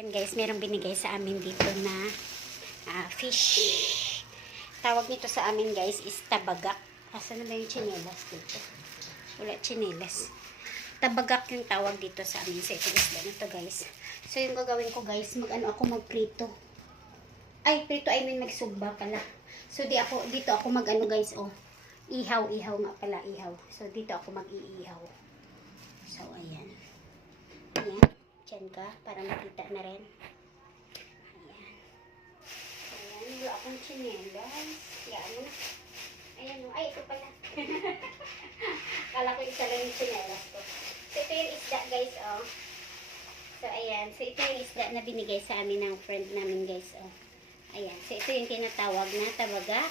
Yan guys, merong binigay sa amin dito na fish. Tawag nito sa amin guys is tabagak. Asan na ba yung tsinelas dito? Wala tsinelas. Tabagak yung tawag dito sa amin sa itong isla na to guys. So yung gagawin ko guys, ako magprito. Ay, prito I mean magsugba pala. So dito ako guys, oh. Ihaw nga pala, ihaw. So dito ako mag-iihaw. So ayan. Ayan. Diyan ka, para makita na rin. Ayan. Ayan, wala akong tsinelas. Ayan. Ayan, ay, ito pala. Kala ko isa lang yung tsinelas ko. So, ito yung isda, guys, oh. So, ayan. So, ito yung isda na binigay sa amin ng friend namin, guys, oh. Ayan. So, ito yung tinatawag na tabaga.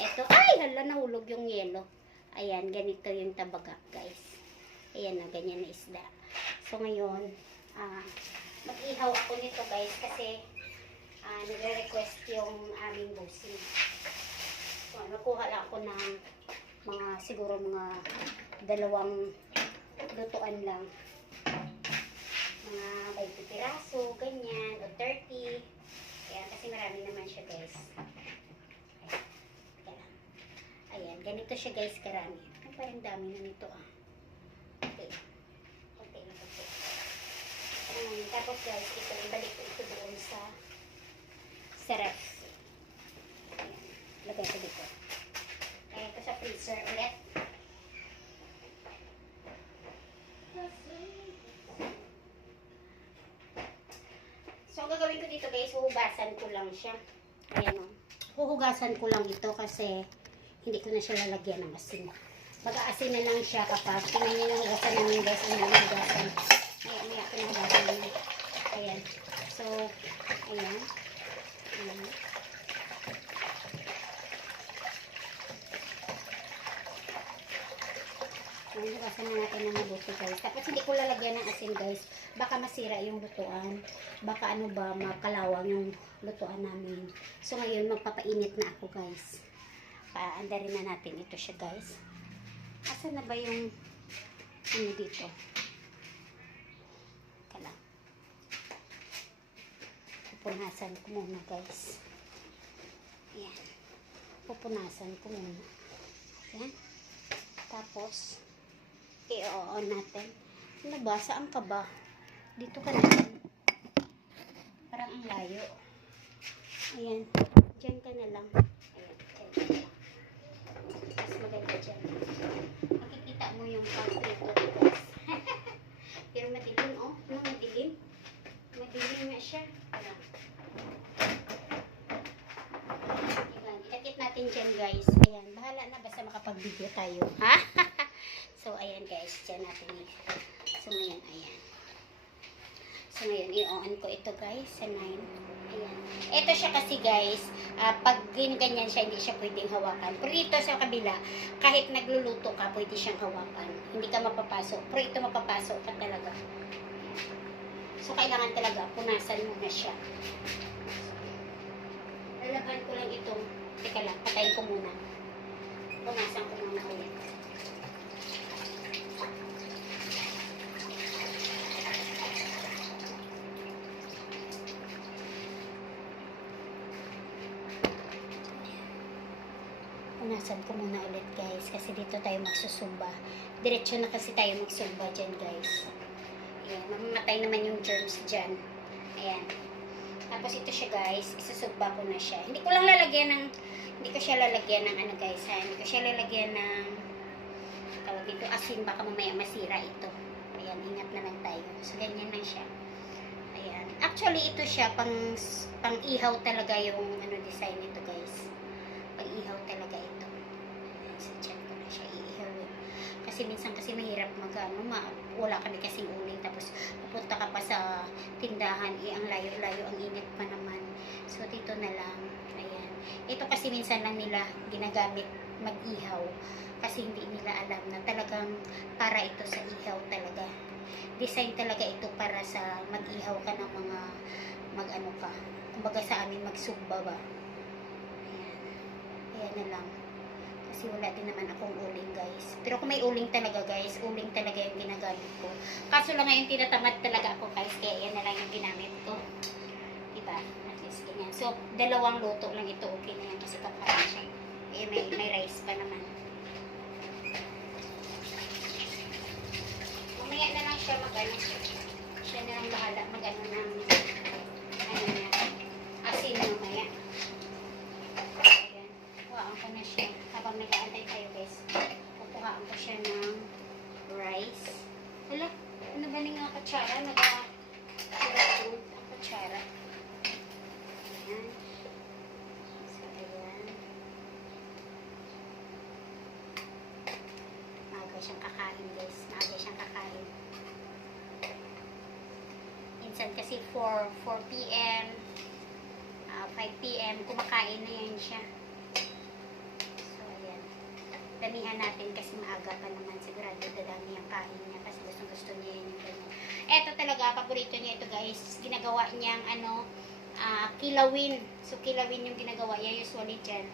Ito, ay, hala, nahulog yung yelo. Ayan, ganito yung tabaga, guys. Ayan na, ganyan na isda. So, ngayon, mag-ihaw ako nito guys kasi nagre-request yung aming bossing. So, nakuha lang ako ng siguro mga 2 lutuan lang. Mga 20 piraso, ganyan, o 30. Ayan, kasi marami naman siya guys. Ayan, ganito siya guys karami. Ay, parang dami na nito Okay. Okay na ito. Tapos guys, ibalik ko ito doon sa ref. Ayan. Lagay ko dito. Ayan, ito sa freezer ulit. So, ang gagawin ko dito guys, huhugasan ko lang siya. Ayan o. Huhugasan ko lang ito kasi hindi ko na siya lalagyan ng asin. Mag-aasin na lang siya kapag tingnan nyo yung hugasan namin guys. Ang hugasan. Maya pinagawa namin. Ayan. So, ayan. Ayan. Hugasan na natin ng mabuti guys. Tapos hindi ko lalagyan ng asin guys. Baka masira yung lutuan. Baka makalawang yung lutuan namin. So, ngayon magpapainit na ako guys. Paandarin na natin ito siya guys. Asan na ba yung dito? Pupunasan ko muna guys. Ayan. Pupunasan ko muna. Ayan. Tapos, i-on natin. Ano ba? Saan ka ba? Dito ka naman. Parang ang layo. Ayan. Diyan ka na lang. Ayan. Diyan ka na lang. Mas maganda dyan. Makikita mo yung pag-prito guys. Pero madilim oh. Ano madilim? Madilim nga siya. Ayan. Ikakit natin dyan guys. Ayan. Bahala na basta makapag-video tayo. Ha? So ayan guys. Dyan natin. So ngayon ayan. So ngayon i-on ko ito guys. Sa 9. Ayan. Ito siya kasi guys. Pag ganyan siya hindi siya pwedeng hawakan. Pero ito sa kabila. Kahit nagluluto ka pwede siyang hawakan. Hindi ka mapapasok. Pero ito mapapasok ka talaga. So, kailangan talaga, punasan mo na siya. Lalaban ko lang itong, teka lang, patayin ko muna. Punasan ko muna ulit. Punasan ko muna ulit guys, kasi dito tayo magsusumba. Diretso na kasi tayo magsumba dyan guys. Ayan, mamamatay naman yung germs dyan. Ayan. Tapos ito siya guys, isusugba ko na siya. Hindi ko siya lalagyan ng ano guys ha. Hindi ko siya lalagyan ng tawag dito asin, baka mamaya masira ito. Ayan, ingat na lang tayo. So, ganyan lang siya. Ayan. Actually, ito siya, pang ihaw talaga yung design nito guys. Pang ihaw talaga ito. Ayan, so dyan ko na siya iihawin. Kasi minsan kasi mahirap wala kami kasing uling tapos pupunta ka pa sa tindahan ang layo-layo, ang init pa naman. So dito na lang. Ayan. Ito kasi minsan lang nila ginagamit mag-ihaw kasi hindi nila alam na talagang para ito sa ihaw talaga. Design talaga ito para sa mag-ihaw ka ng mga mag-ano ka. Kumbaga sa amin magsugba ba. Ayan. Ayan na lang. Kasi wala din naman akong uling guys. Pero kung may uling talaga guys, uling talaga yung ginagamit ko. Kaso lang ngayon tinatamad talaga ako guys, kaya yan na lang yung ginamit ko. So, 2 luto lang ito. Okay na yan kasi kakain siya. Eh, may rice pa naman. Mamaya na lang siya mag-ano. Siya na lang bahala mag-ano ng ano niya. Asin mamaya. Ayan. Kuhaan ko na siya. Habang nag-aantay tayo guys. Kukuhaan ko siya ng rice. Hala, ano ba nga kutsara? Nag-a-ang kutsara. Ayan. So, ayan. Maaga siyang kakain guys. Maaga siyang kakain. Minsan kasi 4 p.m. 5 p.m. kumakain na yan siya. So, ayan. Damihan natin kasi maaga pa naman. Sigurado dadami ang kain niya kasi gusto niya yun yung ganyan. Eto talaga, paborito niya ito guys. Ginagawa niyang kilawin. So, kilawin yung ginagawa niya usually dyan.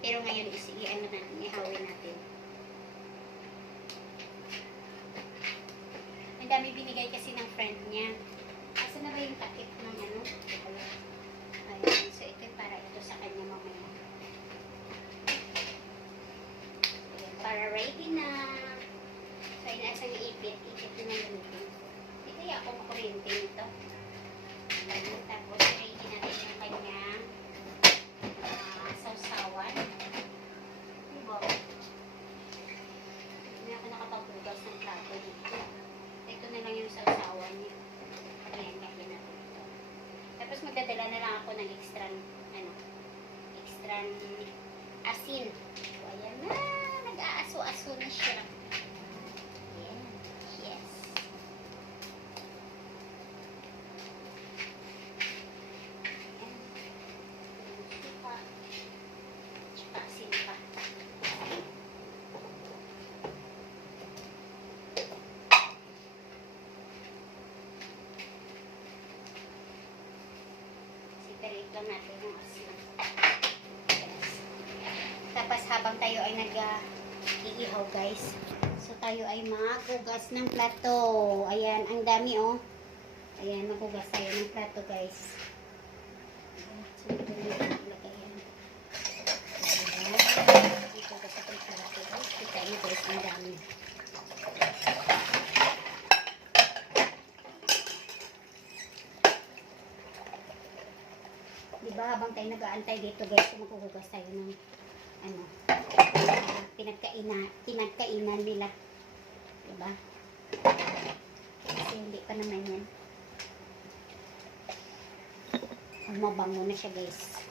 Pero ngayon is ihawin natin. Ang dami binigay kasi ng friend niya. Asa na ba yung takip ng ano? Ayan. So, ito para ito sa kanya mamaya. Ayan. Para ready na. So, inasang iipit. Ipit na ng gamitin. Hindi kaya ako makuryente nito. Ayan. Tapos, ready natin yung kanyang sausawan. Diba? Hindi ako nakapagbugas ng plato dito. Ito na lang yung sausawan niya. Ayan, kaya natin ito. Tapos magdadala na lang ako ng extra asin. So, ayan na. Nag-aaso-aso na siya. Ayan. Yes. Ayan. Suka. Tsaka asin pa. Separate lang natin yung asin. Tapos habang tayo ay nag-iihaw guys, so tayo ay maghugas ng plato. Ayan, ang dami oh. Ayan, maghugas tayo ng plato guys. So, ito na yung lagayan. Ayan, dito ka sa plato guys. Kita nyo guys, ang dami. Diba, habang tayo nag-aantay dito guys, maghuhugas tayo ng pinagkainan nila. Diba? Kasi hindi pa naman yan. Mabango na siya guys.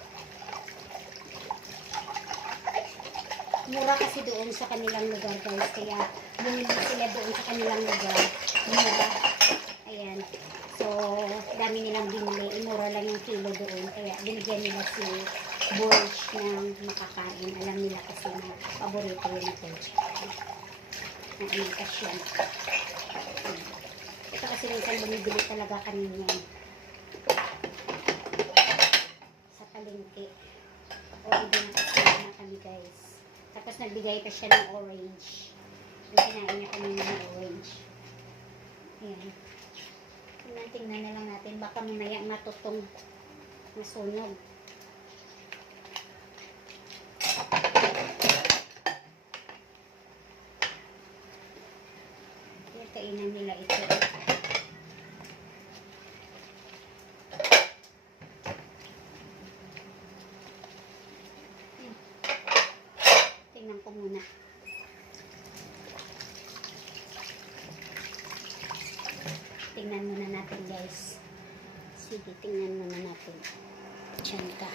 Mura kasi doon sa kanilang lugar guys. Kaya bumili sila doon sa kanilang lugar. Mura. Ayan. So, dami nilang binili. Mura lang yung kilo doon. Kaya binigyan nila si Borge ng makakain. Alam nila kasi na paborito yun na Borge. Ang imitasyon. Ito kasi minsan bumibili talaga kami niyan. Sa palengke. O iba na kasi na kami guys. Tapos nagbigay pa siya ng orange. So, kinain niya kami ng orange. Ayan. Tingnan na lang natin. Baka mamaya matutong masunog. Kainan nila ito. Tingnan ko muna. Tingnan muna natin guys. Sige, tingnan muna natin. Diyan ka.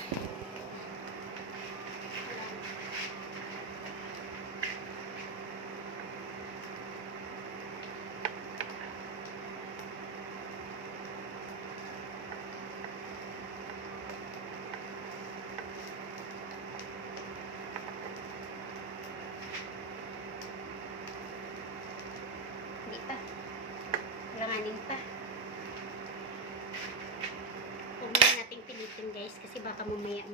Langanin pa. Huwag muna nating pilitin guys kasi baka mamaya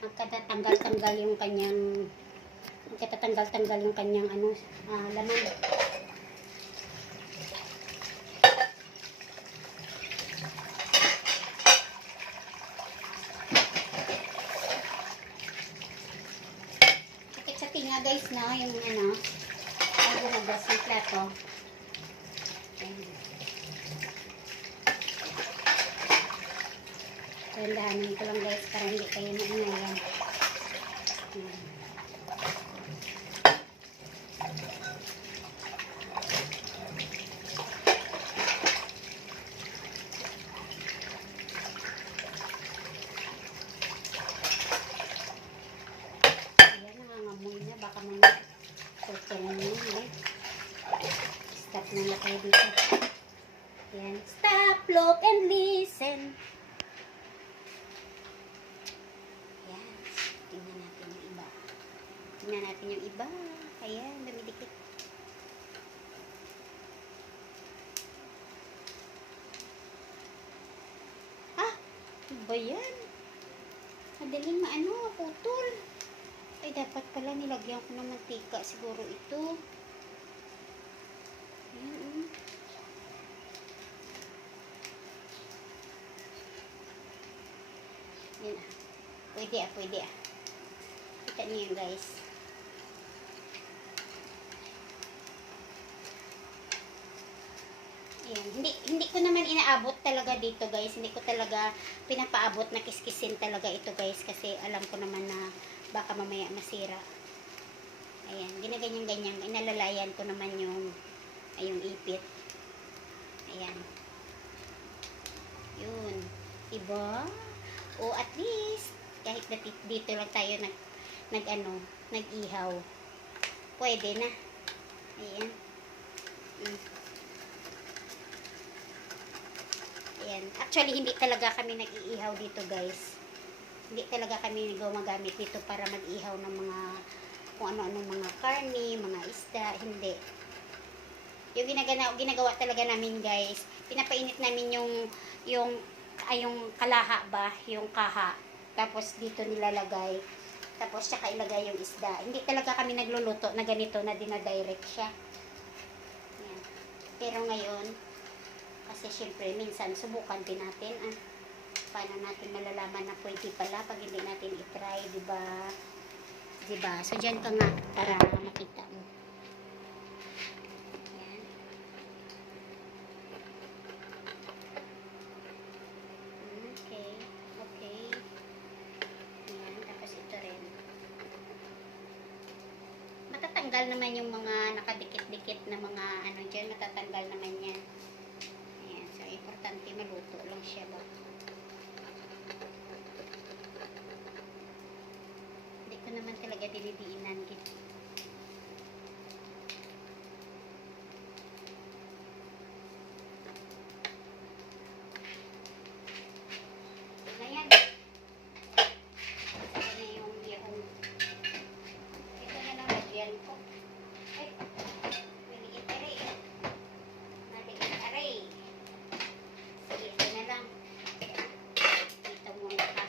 magkatatanggal-tanggal yung kanyang laman. guys, no? Yung ano, ang gumugas ng plato. Ayan. Tandahanin ko lang guys para hindi kayo mainayan. Ayan. Baka mga tutulong yun, eh. Stop na lang kayo dito. Ayan. Stop, look, and listen. Ayan. Tingnan natin yung iba. Tingnan natin yung iba. Ayan, dumidikit. Ah! Ano ba yan? Madaling maano, putol. Ay, dapat pala nilagyan ko ng mantika siguro ito. Ayan, Ayan. Pwede pwede Kita niyo yun, guys. Ayan. Hindi ko naman inaabot talaga dito, guys. Hindi ko talaga pinapaabot na kiskisin talaga ito, guys. Kasi alam ko naman na baka mamaya masira. Ayan, ginaganyan-ganyan. Inalalayan ko naman yung ipit. Ayan. Yun. Diba? O at least, kahit dito lang tayo nag-ihaw. Pwede na. Ayan. Ayan. Actually, hindi talaga kami nag-iihaw dito, guys. Hindi talaga kami gumagamit dito para mag-ihaw ng mga kung ano-anong mga karne, mga isda, hindi. Yung ginagawa talaga namin, guys, pinapainit namin yung kalaha ba, yung kaha. Tapos dito nilalagay. Tapos tsaka ilagay yung isda. Hindi talaga kami nagluluto na ganito na dinadirect siya. Ayan. Pero ngayon, kasi syempre minsan subukan din natin paano natin malalaman na pwede pala pag hindi natin i-try, diba? Diba? So, dyan ka nga para makita mo. Ayan. Okay. Okay. Ayan. Tapos ito rin. Matatanggal naman yung mga nakadikit-dikit na mga ano dyan. Matatanggal naman yan. Ayan. So, importante maluto lang siya ba? Naman talaga dinidiinan gitu. Ayan. Ito na yung biyahong. Ito na lang lagyan ko. Ay, maliit aray. Maliit aray. Sige, ito na lang. Ito muna pa.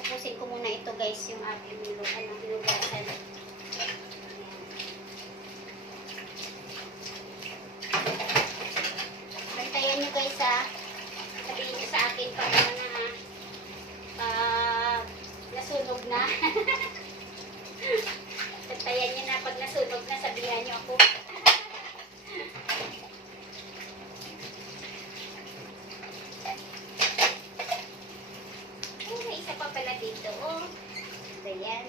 Tapusin ko muna ito, guys, yung ating hinugasan. Bantayan nyo, guys, sabihin nyo sa akin pag nasunog na. Bantayan nyo na pag nasunog na, sabihan nyo ako. Isa pa pala dito, oh. Ayan.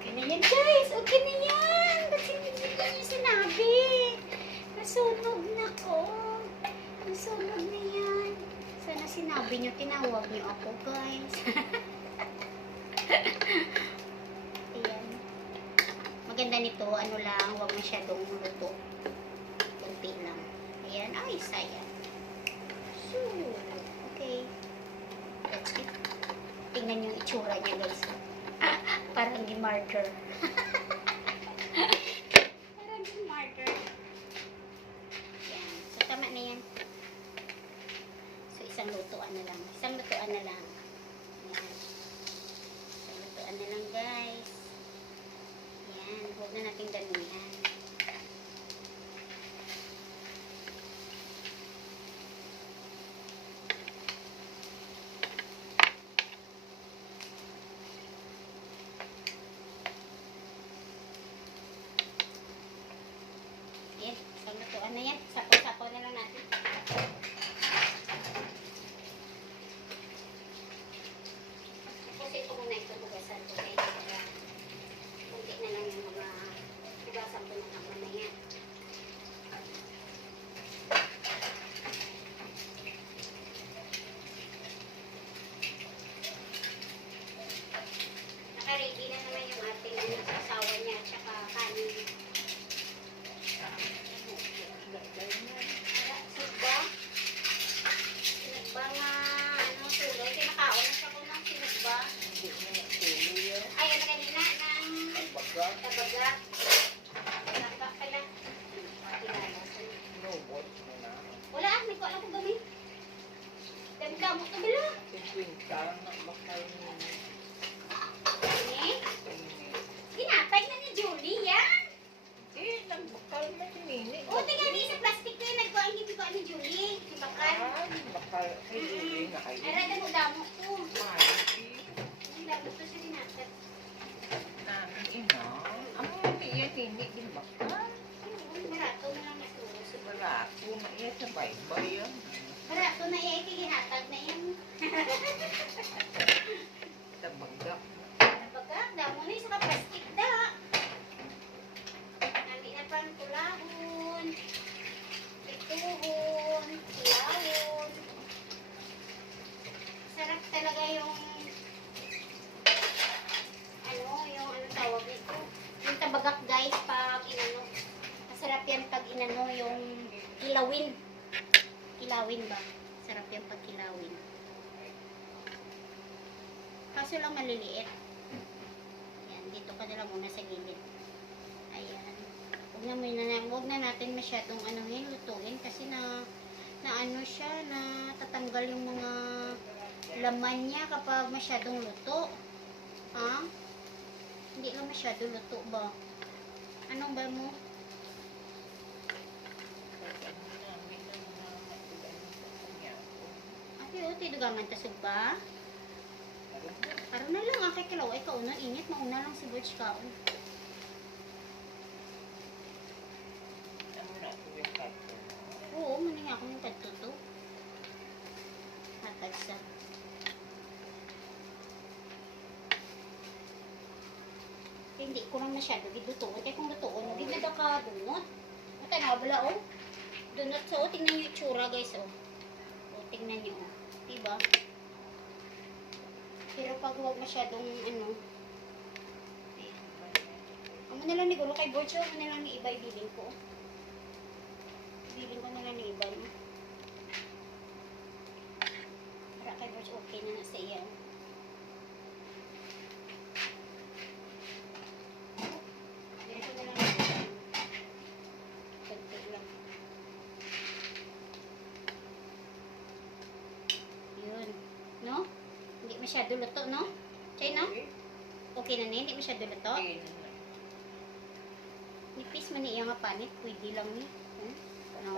Okay na yan, guys. Okay na yan. Kasi hindi ko niyo sinabi. Nasunog na ko. Nasunog na yan. Sana sinabi nyo, tinawag nyo ako, guys. Ayan. Maganda nito, ano lang, huwag masyadong luto. Kunti lang. Ayan. Ay, sayang. So, okay. That's it. Tingnan yung itsura niya, guys. Parang yung marker. Parang yung marker. Ayan. So, tama na yan. lutuan na lang. Isang lutuan na lang. Yan. Isang lutuan na lang, guys. Yan. Huwag na natin damihan. Yan. Isang lutuan na yan. Sapo-sapo na lang natin. Tapos ito muna ito. Bugasan ko guys. Para kunti na lang yung mga bugasan ko na naman na yan. Naka-ready na naman yung ating sasawa niya at saka kanin. Sugba? Sinugba nga, ano, tuloy. Kinakaon na siya ko ng sinugba. Ay, ano kanina, ng tabagat. Tabaga pala. Wala, may ko alam kung gamit. Dami ka mo ito bila. Ini? Ginatay na ni Julie yan. O, tingnan niya sa plastic ko yun. Nagkuhaan hindi ko ni Julie. Si Bakal. Ay, rada mo damo to. Ang damo to siya ginatay. Barato na lang ito. Barato na iya ikiginatag na yan. Tabagak, damo na yung sa plastic da. Nami na pang kulahon. Ituhon. Kulahon. Sarap talaga yung yung tawag nito. Yung tabagak guys pag inano. Masarap yan pag inano yung kilawin. Kilawin ba? Sarap yan pag kilawin. Kaso lang maliliit. Yan, dito ka na lang muna sa gilid. Ayan. Huwag na natin masyadong lutuin kasi na ano siya, na tatanggal yung mga laman niya kapag masyadong luto. Ha? Hindi lang masyado luto ba? Anong ba mo? Tidugangan tasog ba? Karon na lang kay kilaw ay kauna init mauna lang si Birch kaon. Oo, muna nga ako yung kadtuto. Hatag sa. Hindi ko man masyado gidutuon. Kaya kung lutuon, hindi na ka dunot. Mata na bala oh. Dunot sa tingnan niyo yung tsura guys oh. O tingnan niyo oh. Diba? Pero pag huwag masyadong amo na lang ni gulo kay Borcho, amo na lang ni iba ibiling ko. Ibiling ko na lang ni iba. No? Para kay Borcho okay na sa iyan. Ganito na lang. Ganito lang. Yun. No? Hindi masyado luto, no? Chay, no? Okay na ni? Hindi masyado luto? Nipis man niya nga panit. Pwede lang ni. No.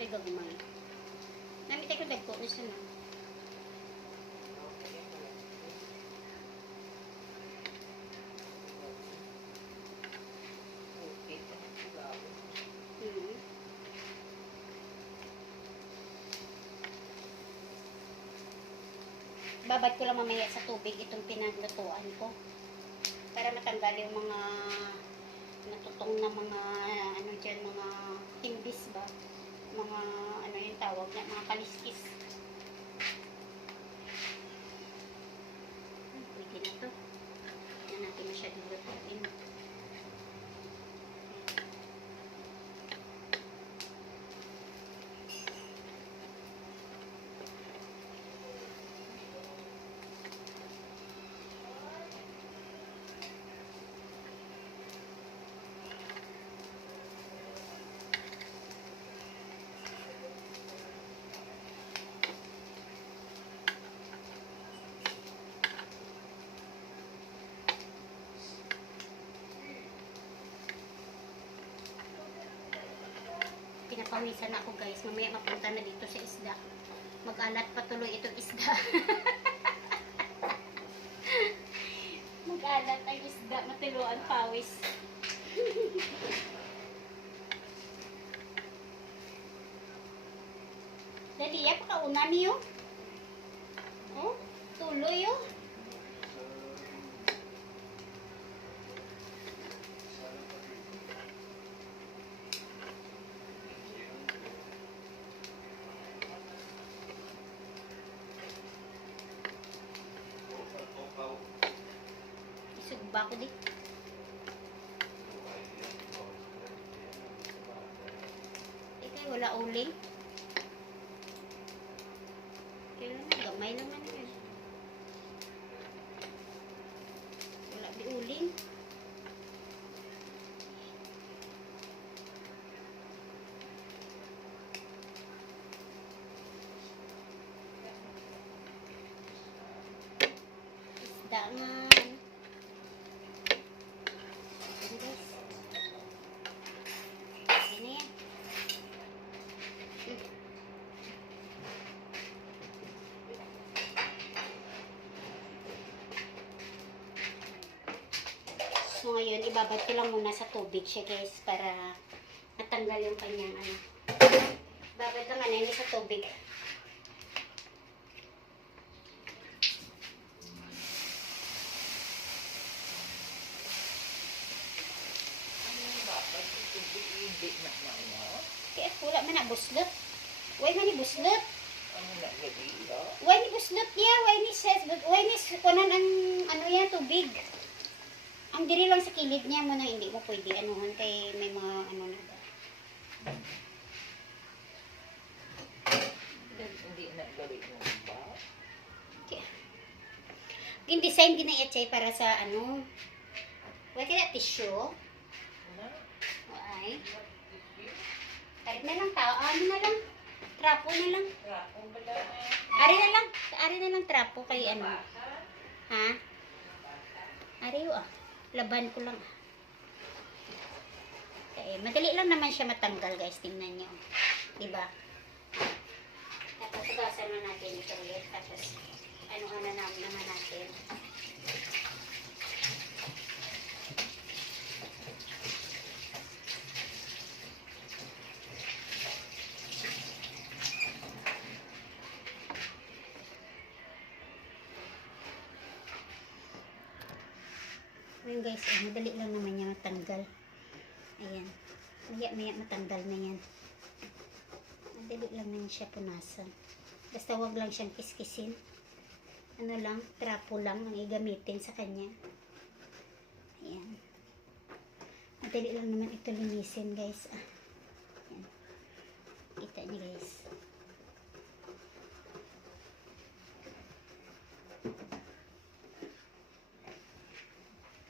Kaya gagumay. Namitay ko dagko na siya, no? Babad ko lang mamaya sa tubig itong pinaglutuan ko para matanggal yung mga natutong na mga dyan, mga timbis ba, mga yung tawag na, mga kaliskis. Pwede na to. Hindi na natin masyadong lutuin. Papawisan ako guys. Mamaya mapunta na dito sa isda. Mag-alat pa tuloy itong isda. Mag-alat ang isda. Matiluan pawis. Dali, pakauna niyo. Oh, tuloy oh. Isugba ko di. Ikay, wala uling. Kailan na, gamay naman yun. Wala di uling. Isda nga. So ngayon, ibabad ko lang muna sa tubig siya guys para matanggal yung kanyang ano. Ibabad lang ano, hindi sa tubig. Kaya wala man na buslot. Why man ni buslot? Why ni buslot niya? Why ni kunan ang ano yan, tubig? Ang diri lang sa kilid niya mo na hindi mo pwede anuhan kay may mga ano na ba. Hindi na galing mo ba? Gin-design din na itsay para sa ano. Why kaya tissue? Why? Kahit na lang tao. Ano na lang? Trapo na lang. Ari na lang trapo kay ano. Ha? Ari ah. Laban ko lang. Okay, madali lang naman siya matanggal guys. Tingnan nyo. Diba? Tapos ugasan na natin ito ulit. Tapos ano-ano naman natin. Ayan guys, madali lang naman niya matanggal. Ayan. Maya matanggal na yan. Madali lang naman siya punasan. Basta wag lang siyang kiskisin. Ano lang, trapo lang ang igamitin sa kanya. Ayan. Madali lang naman ito linisin guys. Ayan. Kita niyo guys.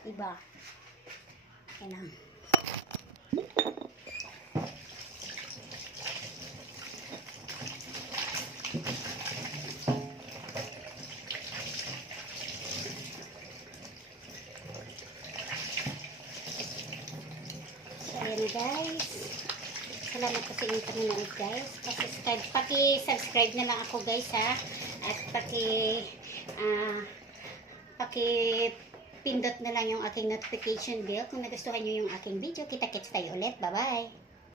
Diba? Ayan lang. So, ayan na guys. Salamat po sa inyong panonood guys. Paki-subscribe na lang ako guys ha. At pindot na lang yung aking notification bell kung nagustuhan nyo yung aking video. Kita-kits tayo ulit. Bye-bye!